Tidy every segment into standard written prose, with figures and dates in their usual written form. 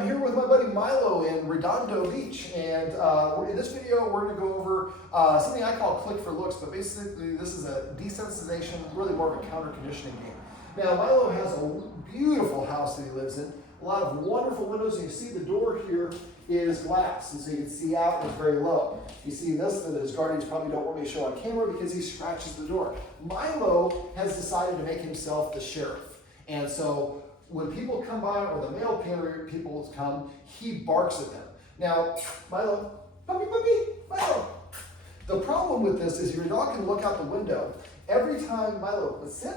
I'm here with my buddy Milo in Redondo Beach, and in this video we're going to go over something I call click for looks, but basically this is a desensitization, really more of a counter conditioning game. Now Milo has a beautiful house that he lives in, a lot of wonderful windows, and you see the door here is glass, and so you can see out, and it's very low. You see this that his guardians probably don't want me to show on camera because he scratches the door. Milo has decided to make himself the sheriff, and so when people come by, or the mail carrier people come, he barks at them. Now, Milo, puppy, puppy, Milo. The problem with this is your dog can look out the window. Every time, Milo, let's sit.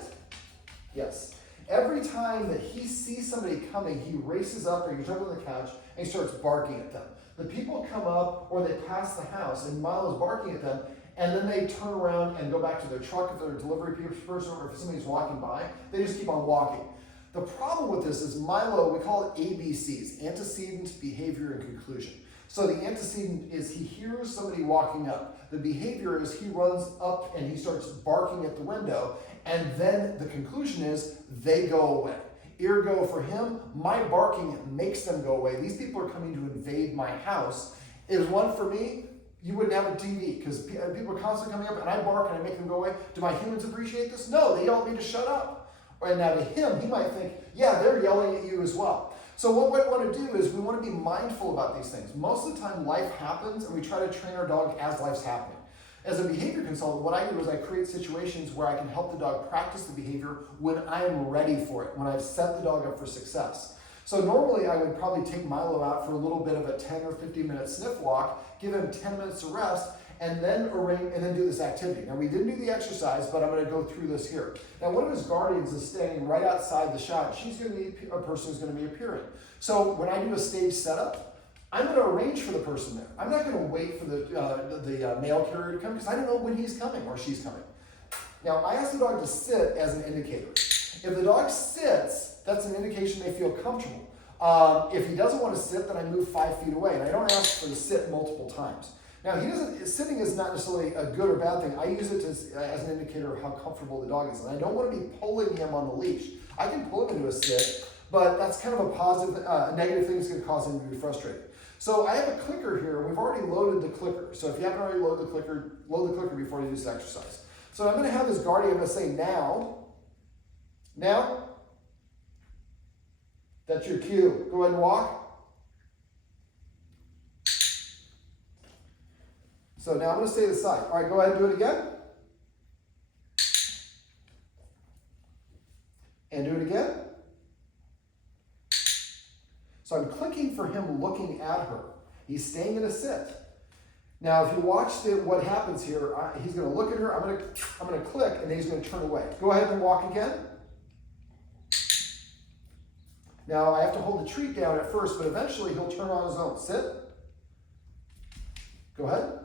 Yes. Every time that he sees somebody coming, he races up, or he's up on the couch, and he starts barking at them. The people come up, or they pass the house, and Milo's barking at them, and then they turn around and go back to their truck if they're a delivery person, or if somebody's walking by, they just keep on walking. The problem with this is Milo, we call it ABCs, antecedent, behavior, and conclusion. So the antecedent is he hears somebody walking up. The behavior is he runs up and he starts barking at the window. And then the conclusion is they go away. Ergo for him, my barking makes them go away. These people are coming to invade my house. If it was one for me, you wouldn't have a TV because people are constantly coming up and I bark and I make them go away. Do my humans appreciate this? No, they yell at me to shut up. And now to him, he might think, yeah, they're yelling at you as well. So what we want to do is we want to be mindful about these things. Most of the time life happens and we try to train our dog as life's happening. As a behavior consultant, what I do is I create situations where I can help the dog practice the behavior when I am ready for it, when I've set the dog up for success. So normally I would probably take Milo out for a little bit of a 10 or 15 minute sniff walk, give him 10 minutes of rest, and then do this activity. Now we didn't do the exercise, but I'm going to go through this here. Now one of his guardians is standing right outside the shot. She's going to be a person who's going to be appearing. So when I do a stage setup, I'm going to arrange for the person there. I'm not going to wait for the mail carrier to come because I don't know when he's coming or she's coming. Now I ask the dog to sit as an indicator. If the dog sits, that's an indication they feel comfortable. If he doesn't want to sit, then I move 5 feet away, and I don't ask for to sit multiple times. Now, sitting is not necessarily a good or bad thing. I use it as an indicator of how comfortable the dog is. And I don't want to be pulling him on the leash. I can pull him into a sit, but that's kind of a positive, negative thing that's going to cause him to be frustrated. So I have a clicker here, and we've already loaded the clicker. So if you haven't already load the clicker before you do this exercise. So I'm going to have this guardian, I'm going to say now. Now. That's your cue. Go ahead and walk. So now I'm going to stay to the side. All right, go ahead and do it again. And do it again. So I'm clicking for him looking at her. He's staying in a sit. Now, if you watch what happens here, he's going to look at her. I'm going to click, and then he's going to turn away. Go ahead and walk again. Now, I have to hold the treat down at first, but eventually he'll turn on his own. Sit. Go ahead.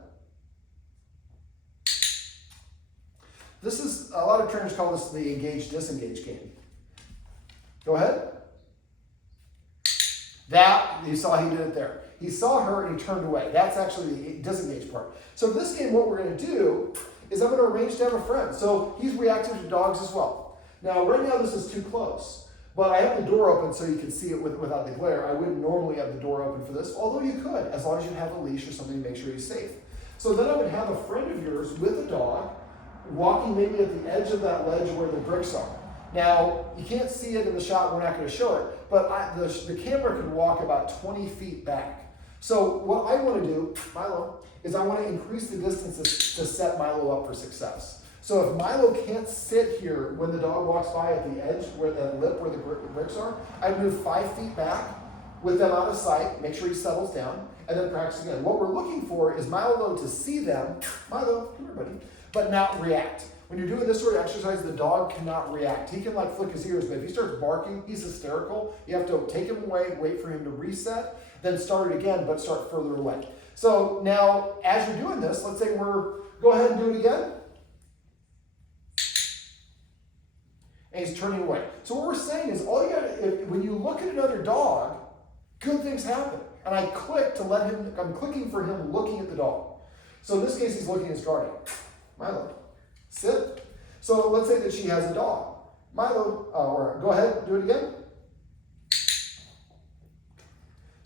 This is, a lot of trainers call this the engage-disengage game. Go ahead. That, you saw he did it there. He saw her and he turned away. That's actually the disengage part. So this game, what we're going to do is I'm going to arrange to have a friend. So he's reactive to dogs as well. Now, right now this is too close. But I have the door open so you can see it without the glare. I wouldn't normally have the door open for this, although you could, as long as you have a leash or something to make sure he's safe. So then I would have a friend of yours with a dog walking maybe at the edge of that ledge where the bricks are. Now, you can't see it in the shot, we're not going to show it, but the camera can walk about 20 feet back. So what I want to do, Milo, is I want to increase the distance to set Milo up for success. So if Milo can't sit here when the dog walks by at the edge, where the lip where the bricks are, I'd move 5 feet back with them out of sight, make sure he settles down, and then practice again. What we're looking for is Milo to see them, Milo, come here, buddy, but not react. When you're doing this sort of exercise, the dog cannot react. He can like flick his ears, but if he starts barking, he's hysterical. You have to take him away, wait for him to reset, then start it again, but start further away. So now, as you're doing this, let's say go ahead and do it again. And he's turning away. So what we're saying is, when you look at another dog, good things happen. And I click to I'm clicking for him looking at the dog. So in this case, he's looking at his guardian. Milo, sit. So let's say that she has a dog. Milo, or go ahead, do it again.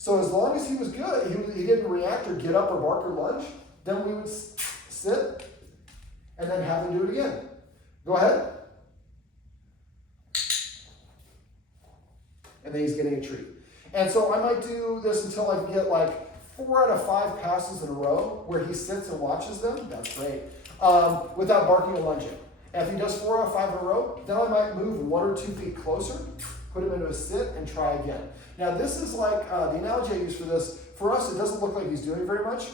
So as long as he was good, he didn't react or get up or bark or lunge, then we would sit and then have him do it again. Go ahead. And then he's getting a treat. And so I might do this until I get like 4 out of 5 passes in a row where he sits and watches them. That's great. Without barking or lunging. And if he does 4 out of 5 in a row, then I might move 1 or 2 feet closer, put him into a sit, and try again. Now this is like, the analogy I use for this, for us it doesn't look like he's doing very much.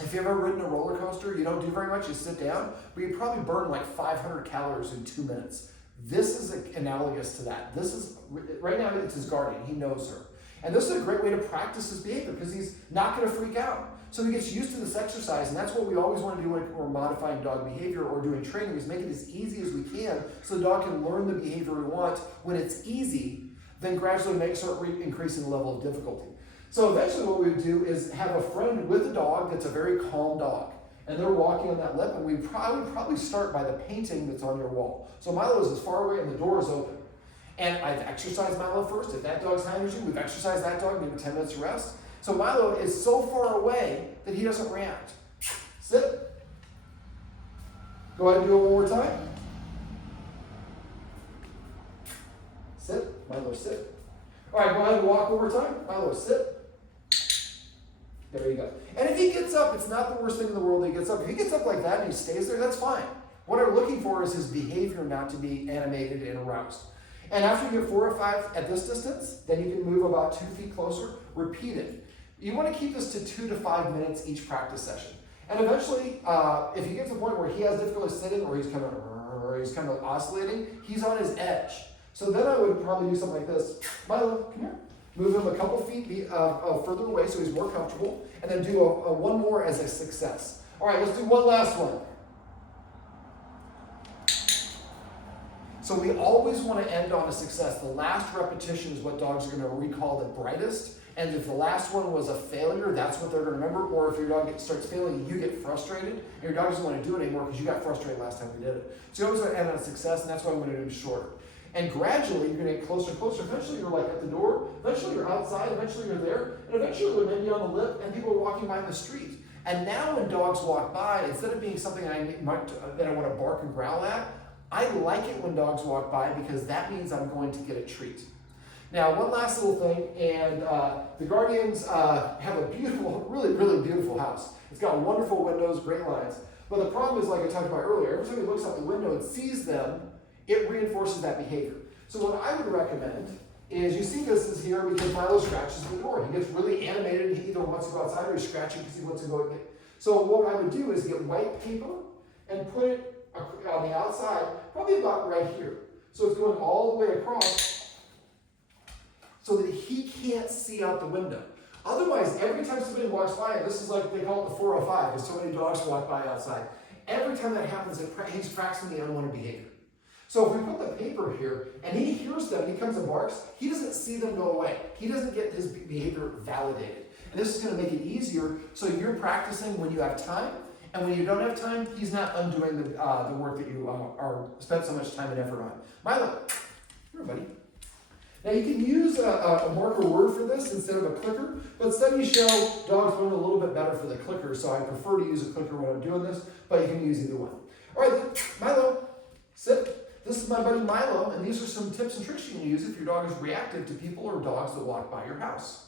If you've ever ridden a roller coaster, you don't do very much, you sit down, but you probably burn like 500 calories in 2 minutes. This is analogous to that. This is, right now it's his guardian, he knows her. And this is a great way to practice his behavior because he's not going to freak out. So he gets used to this exercise, and that's what we always want to do when we're modifying dog behavior or doing training, is make it as easy as we can so the dog can learn the behavior we want. When it's easy, then gradually start increasing the level of difficulty. So eventually what we would do is have a friend with a dog that's a very calm dog. And they're walking on that lip, and we'd probably start by the painting that's on your wall. So Milo is as far away and the door is open. And I've exercised Milo first. If that dog's high energy, we've exercised that dog, maybe 10 minutes of rest. So Milo is so far away that he doesn't react. Sit. Go ahead and do it one more time. Sit. Milo, sit. All right, go ahead and walk one more time. Milo, sit. There you go. And if he gets up, it's not the worst thing in the world that he gets up. If he gets up like that and he stays there, that's fine. What I'm looking for is his behavior not to be animated and aroused. And after you get 4 or 5 at this distance, then you can move about 2 feet closer. Repeat it. You want to keep this to 2 to 5 minutes each practice session. And eventually, if you get to the point where he has difficulty sitting or he's kind of oscillating, he's on his edge. So then I would probably do something like this. Milo, come here. Move him a couple feet further away so he's more comfortable, and then do one more as a success. All right, let's do one last one. So we always want to end on a success. The last repetition is what dogs are going to recall the brightest, and if the last one was a failure, that's what they're going to remember. Or if your dog starts failing, you get frustrated, and your dog doesn't want to do it anymore because you got frustrated last time we did it. So you always want to end on a success, and that's why I'm going to do it shorter. And gradually, you're going to get closer and closer. Eventually, you're like at the door. Eventually, you're outside. Eventually, you're there. And eventually, we're maybe on the lip, and people are walking by in the street. And now when dogs walk by, instead of being something that I want to bark and growl at, I like it when dogs walk by because that means I'm going to get a treat. Now, one last little thing, and the Guardians have a beautiful, really, really beautiful house. It's got wonderful windows, great lines. But the problem is, like I talked about earlier, every time he looks out the window and sees them, it reinforces that behavior. So what I would recommend is, you see this is here because Milo scratches the door. He gets really animated. He either wants to go outside or he's scratching because he wants to go in. So what I would do is get white paper and put it on the outside, probably about right here. So it's going all the way across so that he can't see out the window. Otherwise, every time somebody walks by, and this is like they call it the 405, because so many dogs walk by outside. Every time that happens, he's practicing the unwanted behavior. So if we put the paper here, and he hears them, and he comes and barks, he doesn't see them go away. He doesn't get his behavior validated. And this is going to make it easier, so you're practicing when you have time, and when you don't have time, he's not undoing the work that you are spent so much time and effort on. Milo, here, buddy. Now you can use a marker word for this instead of a clicker, but studies show dogs learn a little bit better for the clicker, so I prefer to use a clicker when I'm doing this, but you can use either one. All right, Milo, sit. This is my buddy Milo, and these are some tips and tricks you can use if your dog is reactive to people or dogs that walk by your house.